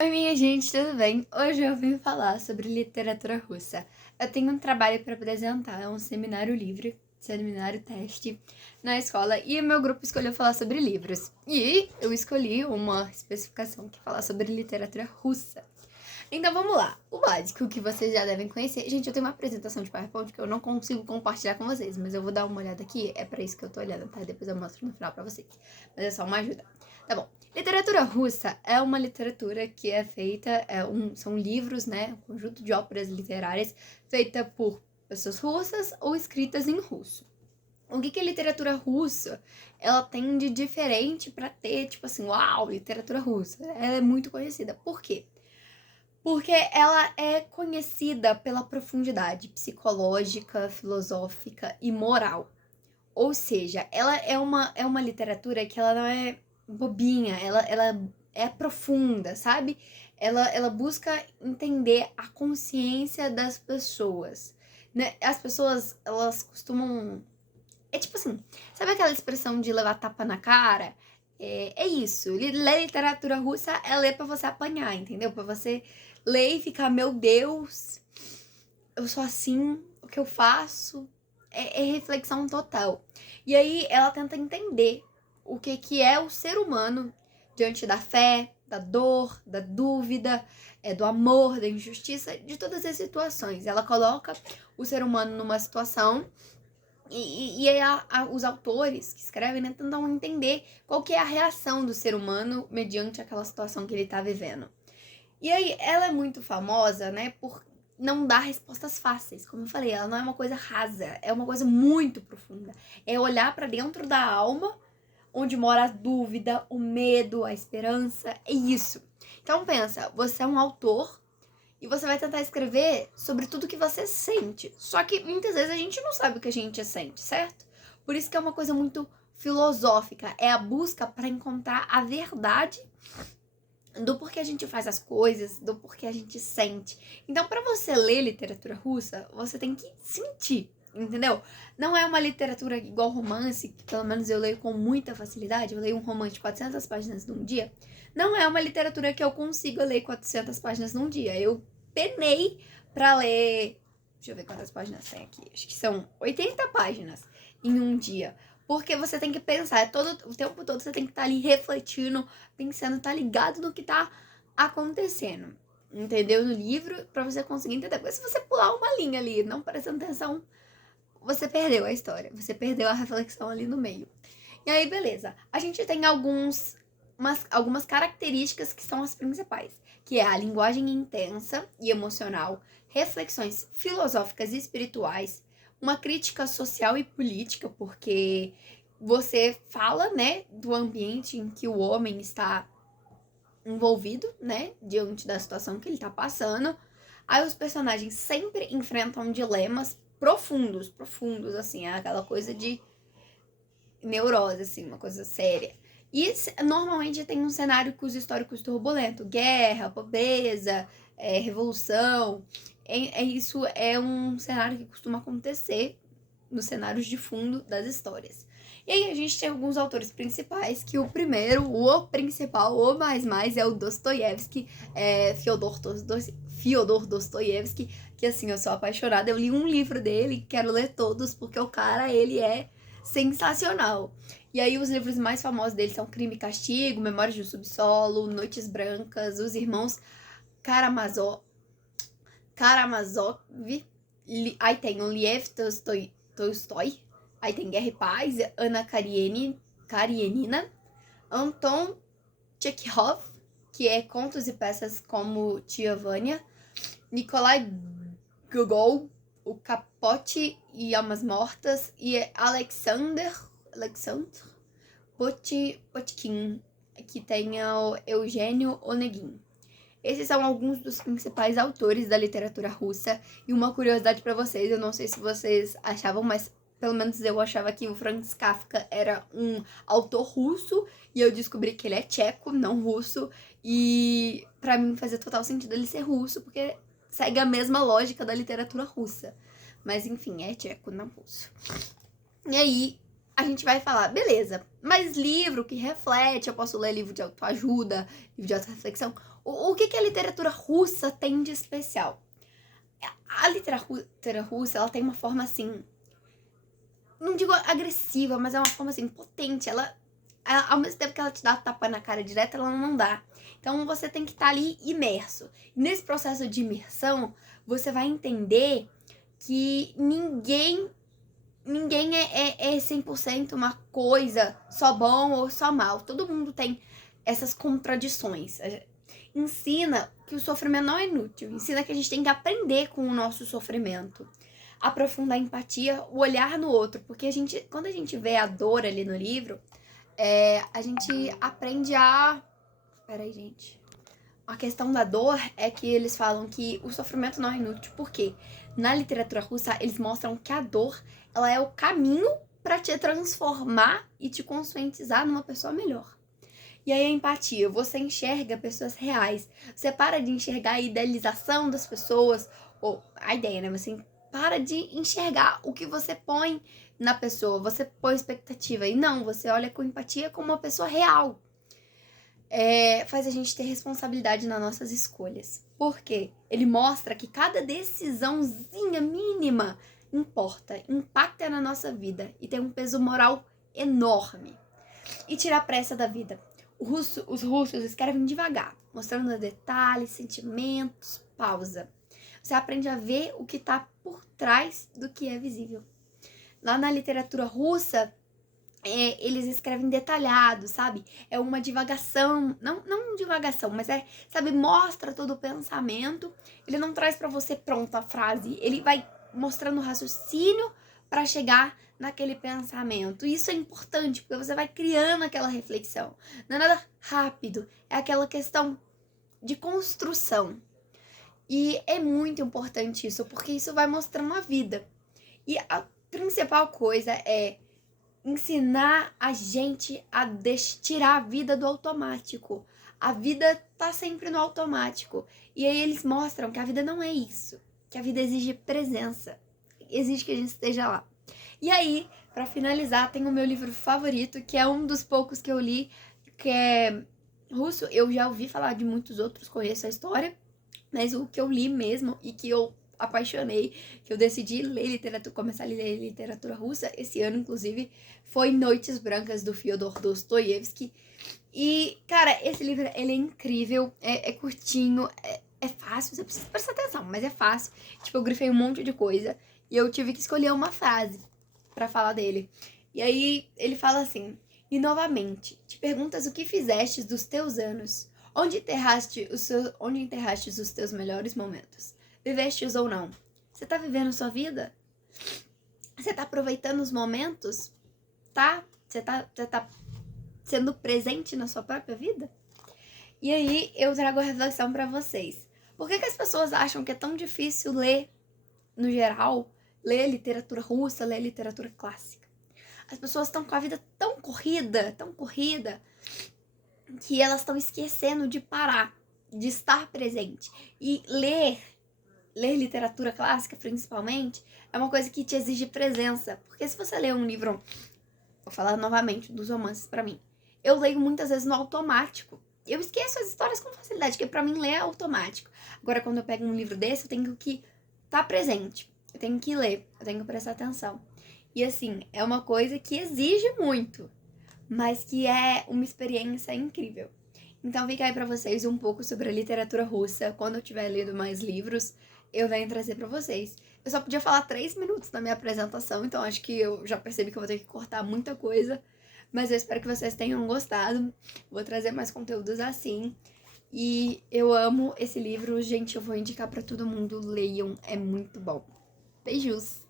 Oi, minha gente, tudo bem? Hoje eu vim falar sobre literatura russa. Eu tenho um trabalho para apresentar, é um seminário livre, seminário teste, na escola, e o meu grupo escolheu falar sobre livros. E eu escolhi uma especificação que fala sobre literatura russa. Então vamos lá, o básico que vocês já devem conhecer. Gente, eu tenho uma apresentação de PowerPoint que eu não consigo compartilhar com vocês, mas eu vou dar uma olhada aqui, é para isso que eu tô olhando, tá? Depois eu mostro no final para vocês. Mas é só uma ajuda. Tá bom. Literatura russa é uma literatura que é feita, são livros, né, um conjunto de óperas literárias feita por pessoas russas ou escritas em russo. O que a literatura russa ela tem de diferente para ter, tipo assim, uau, literatura russa? Ela é muito conhecida. Por quê? Porque ela é conhecida pela profundidade psicológica, filosófica e moral. Ou seja, ela é uma literatura que ela não é bobinha, ela é profunda, sabe? Ela busca entender a consciência das pessoas. Né? As pessoas, elas costumam. É tipo assim, sabe aquela expressão de levar tapa na cara? É isso. Ler literatura russa é ler pra você apanhar, entendeu? Pra você ler e ficar, meu Deus, eu sou assim, o que eu faço? É reflexão total. E aí ela tenta entender o que é o ser humano diante da fé, da dor, da dúvida, do amor, da injustiça, de todas as situações. Ela coloca o ser humano numa situação e aí os autores que escrevem, né, tentam entender qual que é a reação do ser humano mediante aquela situação que ele tá vivendo. E aí, ela é muito famosa, né, por não dar respostas fáceis. Como eu falei, ela não é uma coisa rasa, é uma coisa muito profunda. É olhar para dentro da alma, onde mora a dúvida, o medo, a esperança, é isso. Então pensa, você é um autor e você vai tentar escrever sobre tudo que você sente. Só que muitas vezes a gente não sabe o que a gente sente, certo? Por isso que é uma coisa muito filosófica, é a busca para encontrar a verdade do porquê a gente faz as coisas, do porquê a gente sente. Então, para você ler literatura russa, você tem que sentir, entendeu? Não é uma literatura igual romance, que pelo menos eu leio com muita facilidade. Eu leio um romance de 400 páginas num dia. Não é uma literatura que eu consigo ler 400 páginas num dia. Eu penei para ler. Deixa eu ver quantas páginas tem aqui. Acho que são 80 páginas em um dia. Porque você tem que pensar, o tempo todo você tem que estar ali refletindo, pensando, tá ligado no que tá acontecendo. Entendeu? No livro, pra você conseguir entender. Porque se você pular uma linha ali, não prestando atenção, você perdeu a história. Você perdeu a reflexão ali no meio. E aí, beleza. A gente tem algumas características que são as principais, que é a linguagem intensa e emocional, reflexões filosóficas e espirituais, uma crítica social e política, porque você fala, né, do ambiente em que o homem está envolvido, né, diante da situação que ele tá passando. Aí os personagens sempre enfrentam dilemas profundos, profundos, assim, é aquela coisa de neurose, assim, uma coisa séria. E normalmente tem um cenário com os históricos turbulentos, guerra, pobreza, revolução. Isso é um cenário que costuma acontecer nos cenários de fundo das histórias. E aí a gente tem alguns autores principais, que o primeiro, o principal, o mais, é o Dostoiévski, Fyodor Dostoiévski, que assim, eu sou apaixonada, eu li um livro dele, quero ler todos, porque o cara, ele é sensacional. E aí os livros mais famosos dele são Crime e Castigo, Memórias do Subsolo, Noites Brancas, Os Irmãos Karamazov, aí tem o Liev Tolstói, aí tem Guerra e Paz, Ana Karenina, Anton Chekhov, que é contos e peças como Tia Vânia, Nikolai Gogol, O Capote e Almas Mortas, e Alexander Potkin, que tem o Eugênio Onegin. Esses são alguns dos principais autores da literatura russa. E uma curiosidade para vocês, eu não sei se vocês achavam, mas pelo menos eu achava que o Franz Kafka era um autor russo, e eu descobri que ele é tcheco, não russo, e para mim fazia total sentido ele ser russo, porque segue a mesma lógica da literatura russa. Mas enfim, é tcheco, não russo. E aí, a gente vai falar, beleza, mas livro que reflete, eu posso ler livro de autoajuda, livro de autorreflexão. O que a literatura russa tem de especial? A literatura russa, ela tem uma forma assim, não digo agressiva, mas é uma forma assim, potente. Ela ao mesmo tempo que ela te dá tapa na cara direto, ela não dá. Então você tem que estar ali imerso. Nesse processo de imersão, você vai entender que ninguém é 100% uma coisa só bom ou só mal. Todo mundo tem essas contradições. Ensina que o sofrimento não é inútil. Ensina que a gente tem que aprender com o nosso sofrimento. Aprofundar a empatia, o olhar no outro. Porque quando a gente vê a dor ali no livro, a gente aprende a... Peraí, gente. A questão da dor é que eles falam que o sofrimento não é inútil. Por quê? Na literatura russa, eles mostram que a dor, ela é o caminho para te transformar e te conscientizar numa pessoa melhor. E aí a empatia, você enxerga pessoas reais. Você para de enxergar a idealização das pessoas, ou a ideia, né? Você para de enxergar o que você põe na pessoa. Você põe expectativa. E não, você olha com empatia como uma pessoa real. Faz a gente ter responsabilidade nas nossas escolhas. Por quê? Ele mostra que cada decisãozinha mínima importa, impacta na nossa vida e tem um peso moral enorme. E tira a pressa da vida. Os russos escrevem devagar, mostrando detalhes, sentimentos, pausa. Você aprende a ver o que está por trás do que é visível. Lá na literatura russa, eles escrevem detalhado, sabe? É uma divagação, não divagação, mas sabe, mostra todo o pensamento. Ele não traz pra você pronta a frase, ele vai mostrando o raciocínio pra chegar naquele pensamento. Isso é importante, porque você vai criando aquela reflexão. Não é nada rápido, é aquela questão de construção. E é muito importante isso, porque isso vai mostrando a vida. E a principal coisa é ensinar a gente a tirar a vida do automático. A vida tá sempre no automático. E aí eles mostram que a vida não é isso. Que a vida exige presença. Exige que a gente esteja lá. E aí, pra finalizar, tem o meu livro favorito, que é um dos poucos que eu li, que é russo. Eu já ouvi falar de muitos outros, conheço a história. Mas o que eu li mesmo e que eu apaixonei, que eu decidi começar a ler literatura russa esse ano, inclusive, foi Noites Brancas, do Fyodor Dostoiévski. E, cara, esse livro, ele é incrível, é curtinho, é fácil, você precisa prestar atenção, mas é fácil. Tipo, eu grifei um monte de coisa e eu tive que escolher uma frase pra falar dele. E aí, ele fala assim: e novamente, te perguntas o que fizestes dos teus anos, onde enterraste os teus melhores momentos? Viveste-os ou não? Você tá vivendo sua vida? Você tá aproveitando os momentos? Tá? Você tá sendo presente na sua própria vida? E aí eu trago a reflexão pra vocês. Por que as pessoas acham que é tão difícil ler, no geral, ler literatura russa, ler literatura clássica? As pessoas estão com a vida tão corrida, que elas estão esquecendo de parar, de estar presente. E ler literatura clássica, principalmente, é uma coisa que te exige presença. Porque se você ler um livro, vou falar novamente dos romances pra mim, eu leio muitas vezes no automático. Eu esqueço as histórias com facilidade, porque pra mim ler é automático. Agora, quando eu pego um livro desse, eu tenho que estar presente. Eu tenho que ler, eu tenho que prestar atenção. E assim, é uma coisa que exige muito, mas que é uma experiência incrível. Então fica aí pra vocês um pouco sobre a literatura russa. Quando eu tiver lido mais livros, eu venho trazer pra vocês. Eu só podia falar 3 minutos na minha apresentação, então acho que eu já percebi que eu vou ter que cortar muita coisa. Mas eu espero que vocês tenham gostado. Vou trazer mais conteúdos assim. E eu amo esse livro, gente, eu vou indicar pra todo mundo. Leiam, é muito bom. Beijos!